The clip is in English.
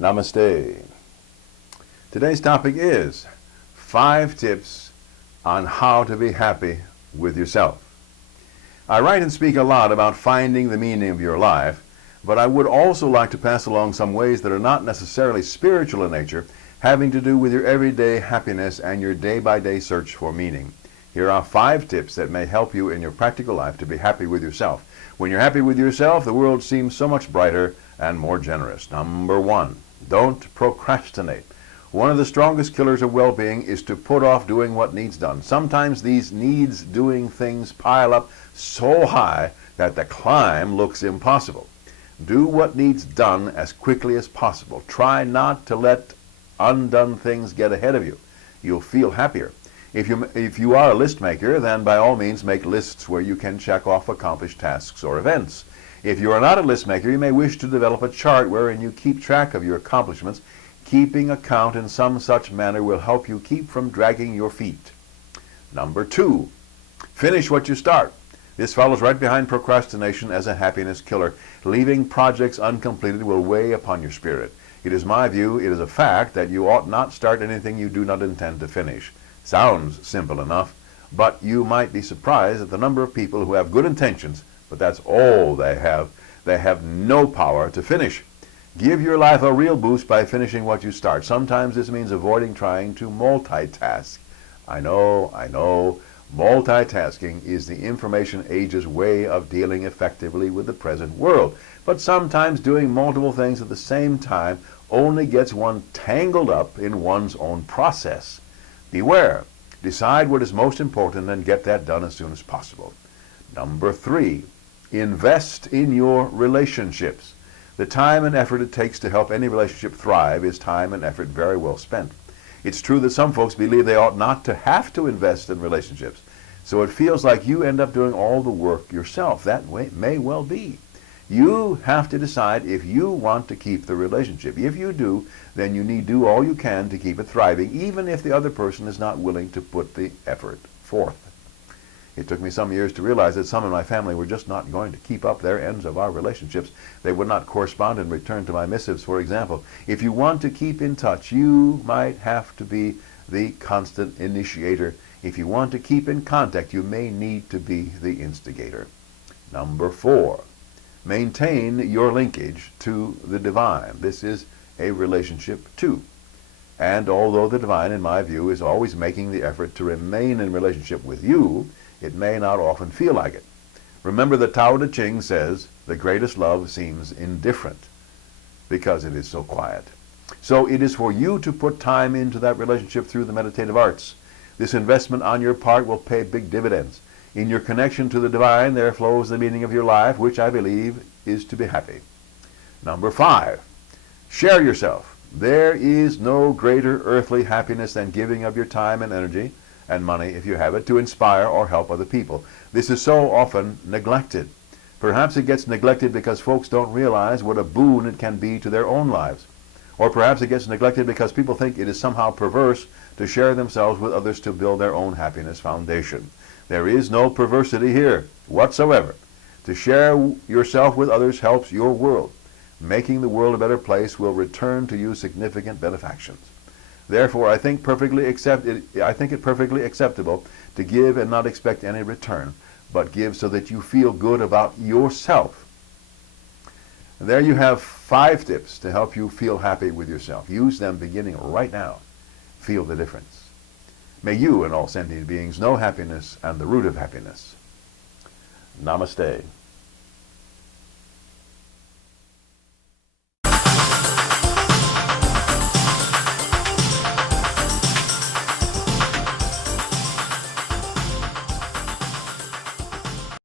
Namaste. Today's topic is 5 tips on how to be happy with yourself. I write and speak a lot about finding the meaning of your life, but I would also like to pass along some ways that are not necessarily spiritual in nature, having to do with your everyday happiness and your day-by-day search for meaning. Here are 5 tips that may help you in your practical life to be happy with yourself. When you're happy with yourself, the world seems so much brighter and more generous. Number 1, don't procrastinate. One of the strongest killers of well-being is to put off doing what needs done. Sometimes these needs doing things pile up so high that the climb looks impossible. Do what needs done as quickly as possible. Try not to let undone things get ahead of you. You'll feel happier. If you are a list maker, then by all means make lists where you can check off accomplished tasks or events. If you are not a list maker, you may wish to develop a chart wherein you keep track of your accomplishments. Keeping account in some such manner will help you keep from dragging your feet. Number 2, finish what you start. This follows right behind procrastination as a happiness killer. Leaving projects uncompleted will weigh upon your spirit. It is my view, it is a fact, that you ought not start anything you do not intend to finish. Sounds simple enough, but you might be surprised at the number of people who have good intentions, but that's all they have. They have no power to finish. Give your life a real boost by finishing what you start. Sometimes this means avoiding trying to multitask. I know, multitasking is the information age's way of dealing effectively with the present world. But sometimes doing multiple things at the same time only gets one tangled up in one's own process. Beware. Decide what is most important and get that done as soon as possible. Number 3, invest in your relationships. The time and effort it takes to help any relationship thrive is time and effort very well spent. It's true that some folks believe they ought not to have to invest in relationships, so it feels like you end up doing all the work yourself. That way may well be. You have to decide if you want to keep the relationship. If you do, then you need to do all you can to keep it thriving, even if the other person is not willing to put the effort forth. It took me some years to realize that some in my family were just not going to keep up their ends of our relationships. They would not correspond in return to my missives, for example. If you want to keep in touch, you might have to be the constant initiator. If you want to keep in contact, you may need to be the instigator. Number 4, maintain your linkage to the divine. This is a relationship too. And although the divine, in my view, is always making the effort to remain in relationship with you, it may not often feel like it. Remember, the Tao Te Ching says the greatest love seems indifferent because it is so quiet. So it is for you to put time into that relationship through the meditative arts. This investment on your part will pay big dividends. In your connection to the divine, there flows the meaning of your life, which I believe is to be happy. Number 5, share yourself. There is no greater earthly happiness than giving of your time and energy, and money if you have it, to inspire or help other people. This is so often neglected. Perhaps it gets neglected because folks don't realize what a boon it can be to their own lives. Or perhaps it gets neglected because people think it is somehow perverse to share themselves with others to build their own happiness foundation. There is no perversity here whatsoever. To share yourself with others helps your world. Making the world a better place will return to you significant benefactions. Therefore, I think it perfectly acceptable to give and not expect any return, but give so that you feel good about yourself. There you have 5 tips to help you feel happy with yourself. Use them beginning right now. Feel the difference. May you and all sentient beings know happiness and the root of happiness. Namaste.